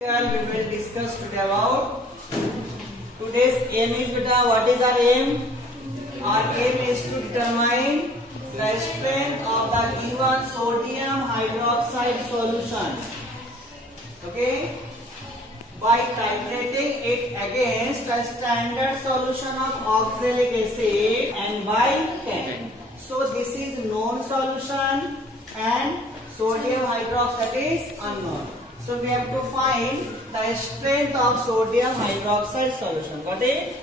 We will discuss today about today's aim is beta. What is our aim? Our aim is to determine the strength of the given sodium hydroxide solution. Okay, by titrating it against the standard solution of oxalic acid and by 10. So this is known solution and sodium hydroxide is unknown. So we have to find the strength of sodium hydroxide solution. Got it?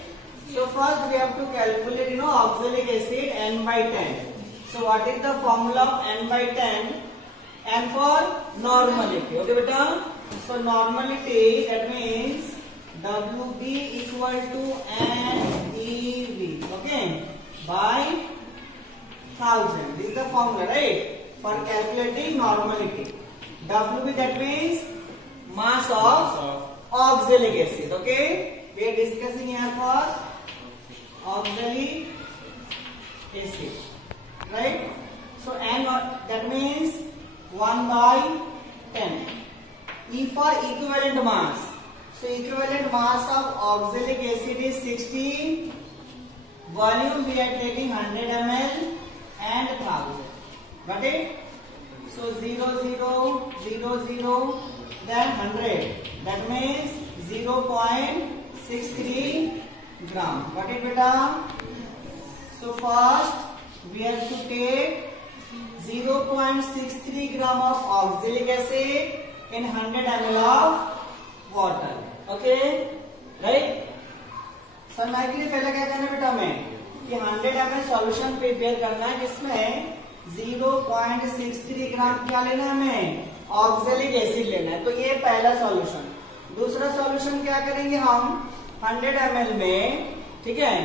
So first we have to calculate, oxalic acid N by 10. So what is the formula of N by 10? N for normality. Okay, beta? So normality, that means WB equal to NEV. Okay, by 1000. This is the formula, right? For calculating normality. WB, that means mass of oxalic acid. Okay, we are discussing here for oxalic acid, right? So N, that means 1 by 10. E for equivalent mass. So equivalent mass of oxalic acid is 60. Volume we are taking 100 ml and 1000. Got it? So 0, 0, 0, 0, then 100. That means 0.63 gram. Got it, beta? So first we have to take 0.63 gram of oxalic acid in 100 ml of water. Okay, right? Sunmica के लिए पहले क्या करना है बेटा हमें कि 100 ml solution prepare करना है जिसमें 0.63 ग्राम क्या लेना है हमें ऑक्सैलिक एसिड लेना है. तो ये पहला सॉल्यूशन. दूसरा सॉल्यूशन क्या करेंगे हम 100 ml में, ठीक है,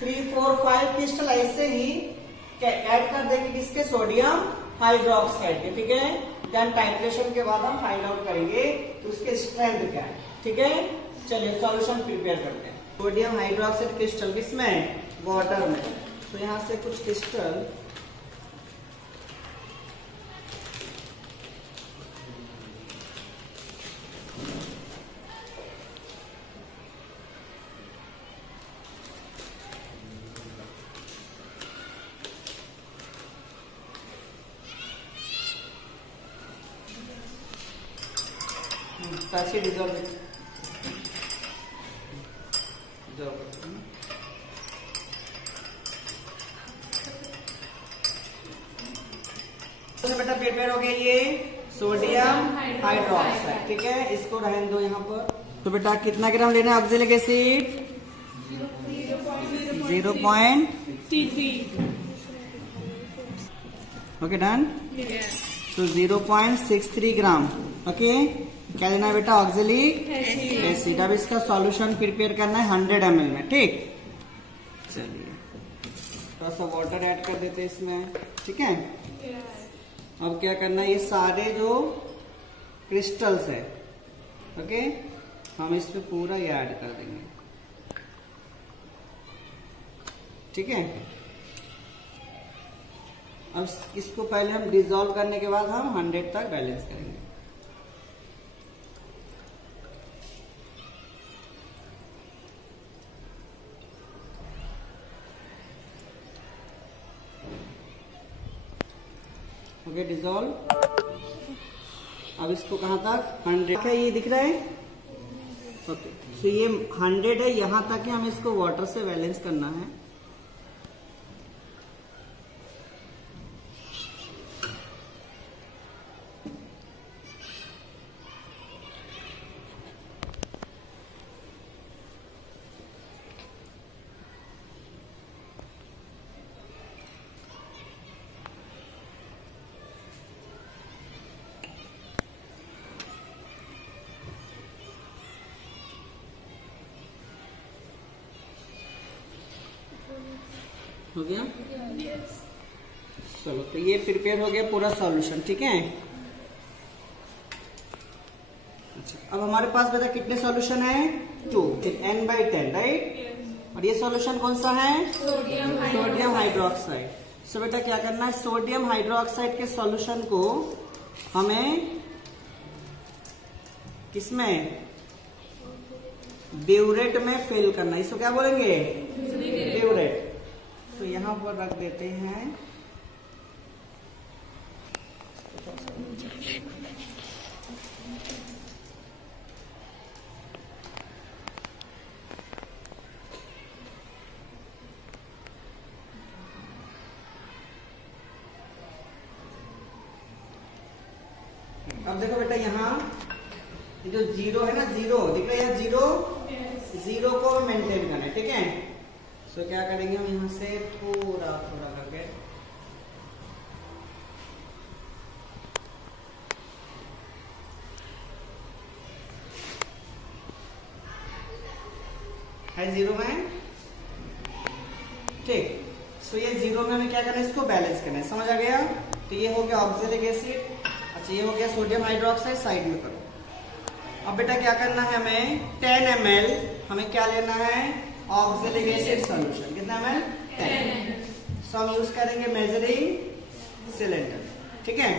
3, 4, 5 क्रिस्टल ऐसे ही ऐड कर देंगे किसके, सोडियम हाइड्रोक्साइड के. ठीक है, देन टाइट्रेशन के बाद हम फाइंड आउट करेंगे तो उसके स्ट्रेंथ क्या है. ठीक है, चलिए सॉल्यूशन प्रिपेयर करते हैं. सोडियम हाइड्रोक्साइड क्रिस्टल किसमें, वाटर में. तो यहाँ से कुछ क्रिस्टल पैसे डिजॉल्व बेटा प्रिपेयर हो गया ये सोडियम हाइड्रोक्साइड. ठीक है, इसको रहने दो यहाँ पर. तो बेटा कितना ग्राम लेना है ऑक्सैलिक एसिड, 0.33. Okay, done. तो 0.63 ग्राम. ओके, क्या लेना है बेटा, ऑक्सैलिक एसिड. अब इसका सॉल्यूशन प्रिपेयर करना है 100 ml में. ठीक, चलिए थोड़ा सा वाटर ऐड कर देते हैं इसमें. ठीक है, अब क्या करना है, ये सारे जो क्रिस्टल्स है, ओके, हम इस पे पूरा ये ऐड कर देंगे. ठीक है, अब इसको पहले हम डिसॉल्व करने के बाद हम 100 तक बैलेंस करेंगे. Okay, dissolve. अब इसको कहां तक, 100 है, ये दिख रहा है. ओके, तो ये 100 है, यहां तक ही हम इसको वाटर से बैलेंस करना है. हो गया. चलो, तो ये प्रिपेयर हो गया पूरा सॉल्यूशन. ठीक है, अच्छा, अब हमारे पास बेटा कितने सॉल्यूशन है, 2, N by 10, राइट. और ये सॉल्यूशन कौन सा है, सोडियम हाइड्रोक्साइड. सो बेटा क्या करना है, सोडियम हाइड्रोक्साइड के सॉल्यूशन को हमें किसमें? ब्यूरेट में फिल करना, इसको क्या बोलेंगे? ब्यूरेट। तो यहां पर रख देते हैं। अब देखो बेटा, यहाँ जो जीरो है ना, जीरो दिख रहा है, यहाँ जीरो, जीरो को मेंटेन करना है, ठीक है। सो क्या करेंगे हम यहाँ से थोड़ा थोड़ा करके है जीरो में, ठीक। सो ये जीरो में हमें क्या करना है? इसको बैलेंस करना है, समझ आ गया? तो ये हो गया ऑक्जेलिक एसिड। अच्छा, ये हो गया सोडियम हाइड्रोक्साइड, साइड में करो। अब बेटा क्या करना है हमें? 10 ml हमें क्या लेना है? Oxalic acid solution. कितना ml? 10। सो हम यूज करेंगे मेजरिंग सिलेंडर, ठीक है।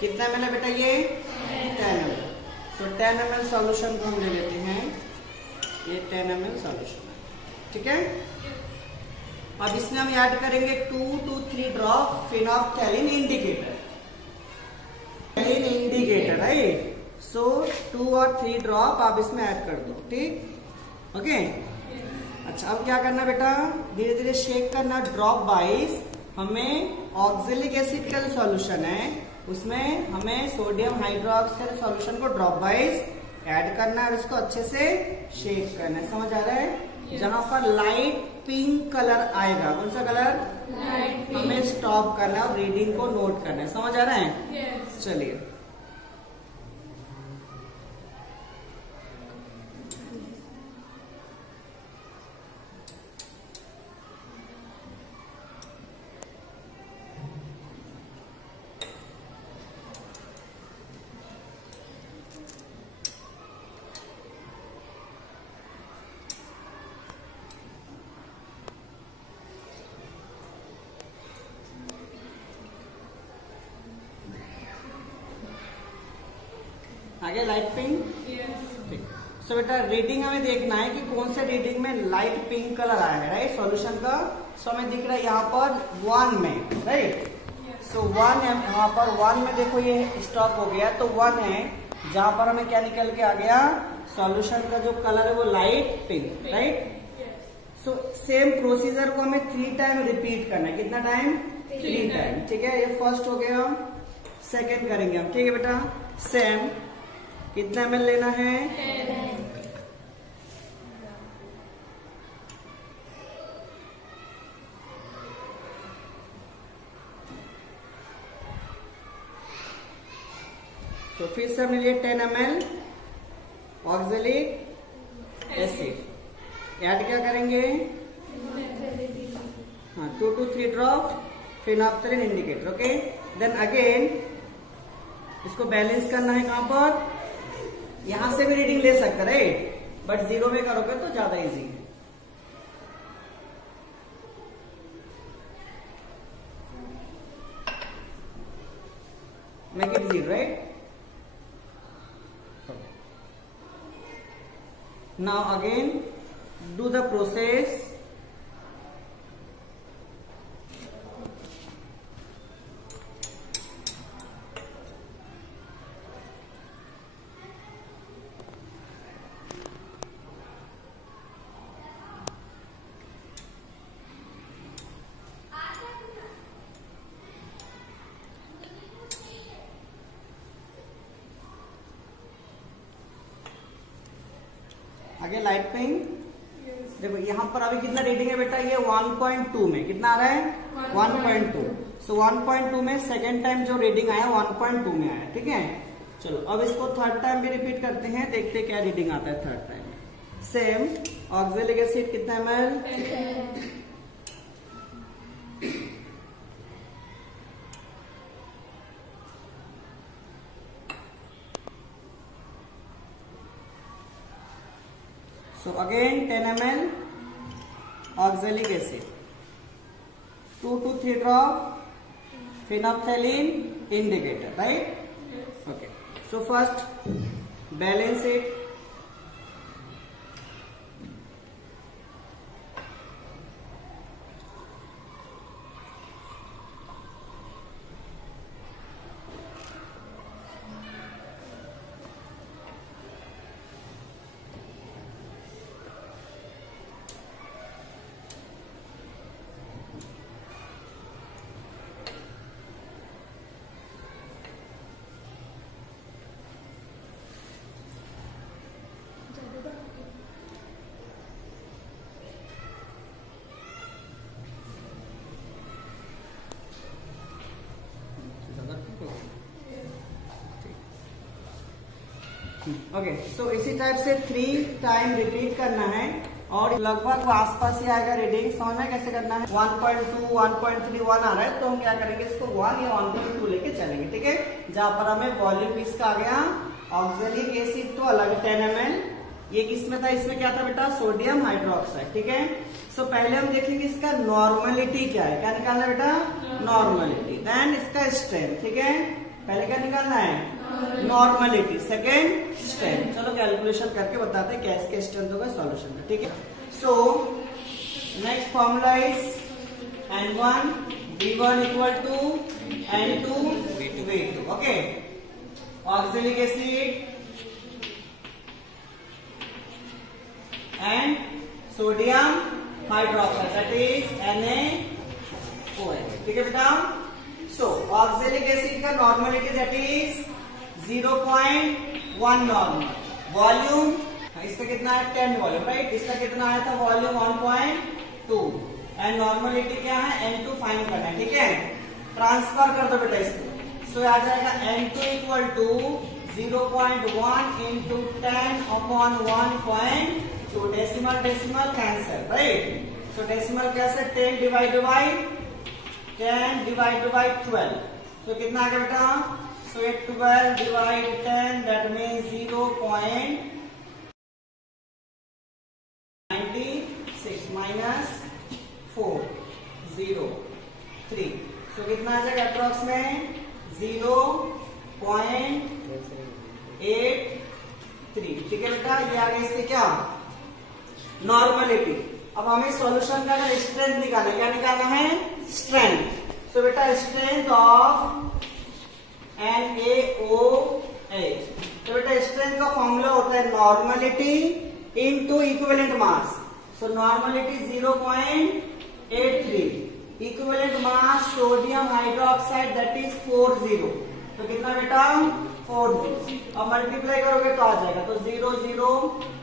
कितना ml है बेटा? ये 10 ml। तो 10 ml सॉल्यूशन को हम ले लेते हैं, ये 10 ml सॉल्यूशन है, ठीक है। अब इसमें हम ऐड करेंगे 2 to 3 drop phenolphthalein indicator, right. सो 2 और 3 ड्रॉप आप इसमें ऐड कर दो, ठीक, ओके। अच्छा, अब क्या करना बेटा? धीरे धीरे शेक करना ड्रॉप वाइज। हमें ऑक्जेलिक एसिड का जो सॉल्यूशन है उसमें हमें सोडियम हाइड्रोक्साइड सॉल्यूशन को ड्रॉप वाइज ऐड करना है और उसको अच्छे से शेक करना है, समझ आ रहा है? जहां पर लाइट पिंक कलर आएगा, कौन सा कलर? हमें स्टॉप करना है और रीडिंग को नोट करना है, समझ आ रहा है? चलिए, आगे लाइट पिंक, ठीक। सो बेटा रीडिंग हमें देखना है कि कौन से रीडिंग में लाइट पिंक कलर आया है, राइट, सॉल्यूशन का। सो हमें दिख रहा है यहाँ पर 1 में, राइट। सो 1 है, यहाँ पर 1 में देखो ये स्टॉप हो गया, तो 1 है जहां पर हमें क्या निकल के आ गया? सॉल्यूशन का जो कलर है वो light pink, right. So same procedure को हमें 3 टाइम रिपीट करना है। कितना टाइम? 3 टाइम, ठीक है। ये फर्स्ट हो गया, सेकेंड करेंगे हम, ठीक है बेटा। सेम कितना ml लेना है? 10। तो फिर से हमने लिए 10 ml ऑक्जेलिक एसिड, ऐड क्या करेंगे? हाँ, 2 to 3 drop phenolphthalein indicator, okay. Then again इसको बैलेंस करना है, कहां पर? यहां से भी रीडिंग ले सकते, राइट, बट 0 में करोगे तो ज्यादा इजी है। Make it 0, right. Now again do the process. आगे लाइट पिंक, देखो यहाँ पर अभी कितना रीडिंग है बेटा? ये 1.2 में कितना आ रहा है? 1.2। सो 1.2 में सेकेंड टाइम जो रीडिंग आया 1.2 में आया, ठीक है। चलो अब इसको थर्ड टाइम भी रिपीट करते हैं, देखते क्या रीडिंग आता है third time. Same oxalic acid कितना ml? So again 10 ml oxalic acid, 2 to 3 drop phenolphthalein indicator, right? Okay. So first balance it. Okay, so इसी टाइप से 3 टाइम रिपीट करना है और लगभग आसपास ही आएगा रीडिंग। समझ में कैसे करना है? 1.2, 1.3, 1 आ रहा है तो हम क्या करेंगे, इसको 1 या 1.2 लेके चलेंगे, ठीक है। जहां पर हमें वॉल्यूम इसका आ गया, ऑक्सैलिक एसिड तो अलग 10 ml, ये किसमें था, इसमें क्या था बेटा, सोडियम हाइड्रोक्साइड, ठीक है। सो पहले हम देखेंगे इसका नॉर्मलिटी क्या है, क्या निकालना है बेटा, नॉर्मलिटी, देन इसका स्ट्रेंथ, ठीक है। पहले क्या निकालना है, नॉर्मलिटी, सेकेंड स्ट्रेंथ। चलो कैलकुलेशन करके बताते हैं क्या इसके स्ट्रेंथ होगा सॉल्यूशन का, ठीक है। So next formula is N1 V1 equal to N2 V2, okay. Oxalic acid and sodium hydroxide that is NaOH, ठीक है बेटा। सो ऑक्सैलिक एसिड का normality that is 0.1 normal, volume इसका कितना है 10 वॉल्यूम, राइट। इसका कितना आया था वॉल्यूम 1.2 एंड नॉर्मलिटी क्या है N2 फाइंड करना है, ठीक है। ट्रांसफर कर दो बेटा इसको, सो आ जाएगा N2 equal to 0.1 into 10 upon 1.2, decimal decimal cancel, right. So decimal कैसे, 10 डिवाइड बाई 12, सो कितना आ गया बेटा, so 12 divide 10 that means 0.96 minus 4 0 3, so कितना आ जाएगा अप्रोक्स में 0.83, ठीक है बेटा। ये आ गया इसके क्या, नॉर्मलिटी। अब हमें सॉल्यूशन का स्ट्रेंथ निकालना है, क्या निकालना है, स्ट्रेंथ। सो बेटा स्ट्रेंथ ऑफ NaOH, तो बेटा स्ट्रेंथ का फॉर्मूला होता है normality into equivalent mass. So normality 0.83, equivalent mass sodium hydroxide that is 40, तो कितना बेटा 40। अब मल्टीप्लाई करोगे तो आ जाएगा, तो 0 0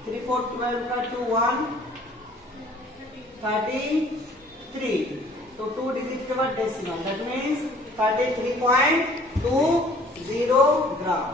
3 4 12 का 2 1 33, तो 2 डिजिट के बाद डेसिमल दैट मीन्स 33.20 ग्राम।